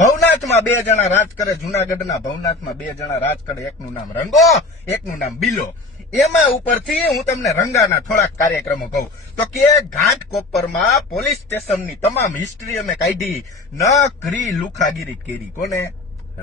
ભવનાથમાં 2 જણા રાજ કરે, જુનાગઢના ભવનાથમાં 2 જણા રાજ કરે, એકનું નામ રંગો, એકનું નામ બિલો. એમાં ઉપરથી હું તમને રંગાના થોડાક કાર્યક્રમો કહું તો કે ઘાટકોપરમાં પોલીસ સ્ટેશનની તમામ હિસ્ટ્રી અમે કાઢી, નકરી લુખાગીરી કરી. કોને?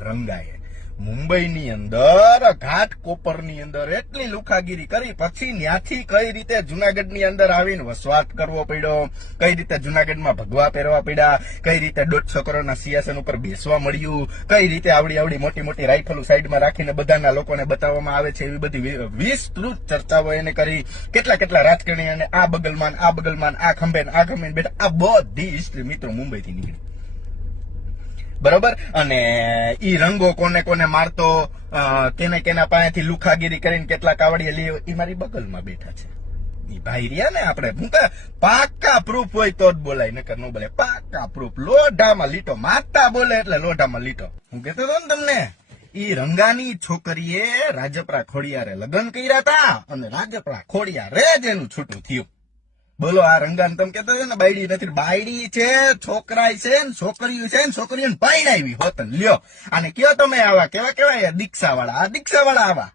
રંગાએ. મુંબઈની અંદર ઘાટકોપરની અંદર એટલી લુખાગીરી કરી, પછી ત્યાંથી કઈ રીતે જુનાગઢની અંદર આવીને વસવાટ કરવો પડ્યો, કઈ રીતે જુનાગઢમાં ભગવા પહેરવા પડ્યા, કઈ રીતે 150 કરોડના સિંહાસન ઉપર બેસવા મળ્યું, કઈ રીતે આવડી મોટી મોટી રાઇફલો સાઈડમાં રાખીને બધાના લોકોને બતાવવામાં આવે છે, એવી બધી વિસ્તૃત ચર્ચાઓ એને કરી. કેટલા રાજકારણીઓને આ બગલમાં આ ખંભે બેઠા, આ બધી હિસ્ટ્રી મિત્રો મુંબઈથી નીકળી. બરોબર. અને ઈ રંગો કોને મારતો, કેના પાસેથી લુખાગીરી કરીને કેટલા કાવડિયા લે, ઈ મારી બગલમાં બેઠા છે. ઈ ભાઈ રહ્યા ને, આપણે હું કે પાક્કા પ્રૂફ હોય તો જ બોલાય, નકર ન બોલે. પાક્કા પ્રૂફ, લોઢામાં લીટો, માતા બોલે એટલે લોઢામાં લીટો. હું કહેતો હતો ને તમને, ઈ રંગાની છોકરીએ રાજપરા ખોડિયારે લગ્ન કર્યા હતા, અને રાજપરા ખોડિયારે જ એનું છૂટું થયું. બોલો, આ રંગાને તમે કહેતો છો ને બાયડી નથી, બાયડી છે, છોકરાય છે ને છોકરીઓ છે ને છોકરીઓને પરણાવી હોત. લ્યો, અને કયો તમે આવા કેવા દીક્ષાવાળા, આ દીક્ષાવાળા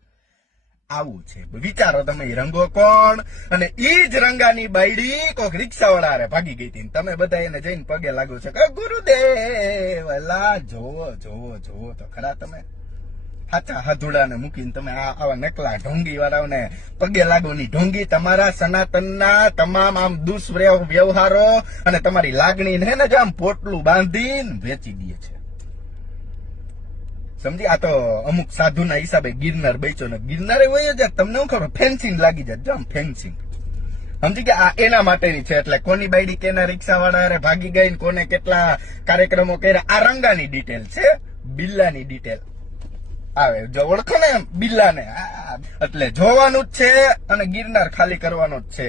આવું છે. વિચારો તમે, રંગો કોણ? અને ઈ જ રંગાની બાયડી કોક રિક્ષાવાળા હારે ભાગી ગઈ હતી. તમે બધા એને જઈને પગે લાગો છો કે ગુરુદેવ, લા જોવો તો ખરા તમે. હાચા હાથુડાને મૂકીને તમે આવા નકલા ઢોંગી વાળાઓને પગે લાગોની ઢોંગી. તમારા સનાતનના તમામ આમ દુષ્વ્યવહારો અને તમારી લાગણી ને જ આમ પોટલું બાંધીને વેચી દે છે. સમજી? આ તો અમુક સાધુના હિસાબે ગિરનાર બેચો ને ગિરનારે હોય જ. તમને શું ખબર, ફેન્સિંગ લાગી જાય, આમ ફેન્સિંગ. સમજી ગયા? આ એના માટેની છે. એટલે કોની બાયડી કેના રિક્ષા વાળા ભાગી ગઈ ને કોને કેટલા કાર્યક્રમો કર્યા, આ રંગાની ડિટેલ છે. બિલ્લાની ડિટેલ આવે, જો ઓળખો ને બિલ્લાને, એટલે જોવાનું જ છે અને ગિરનાર ખાલી કરવાનું જ છે.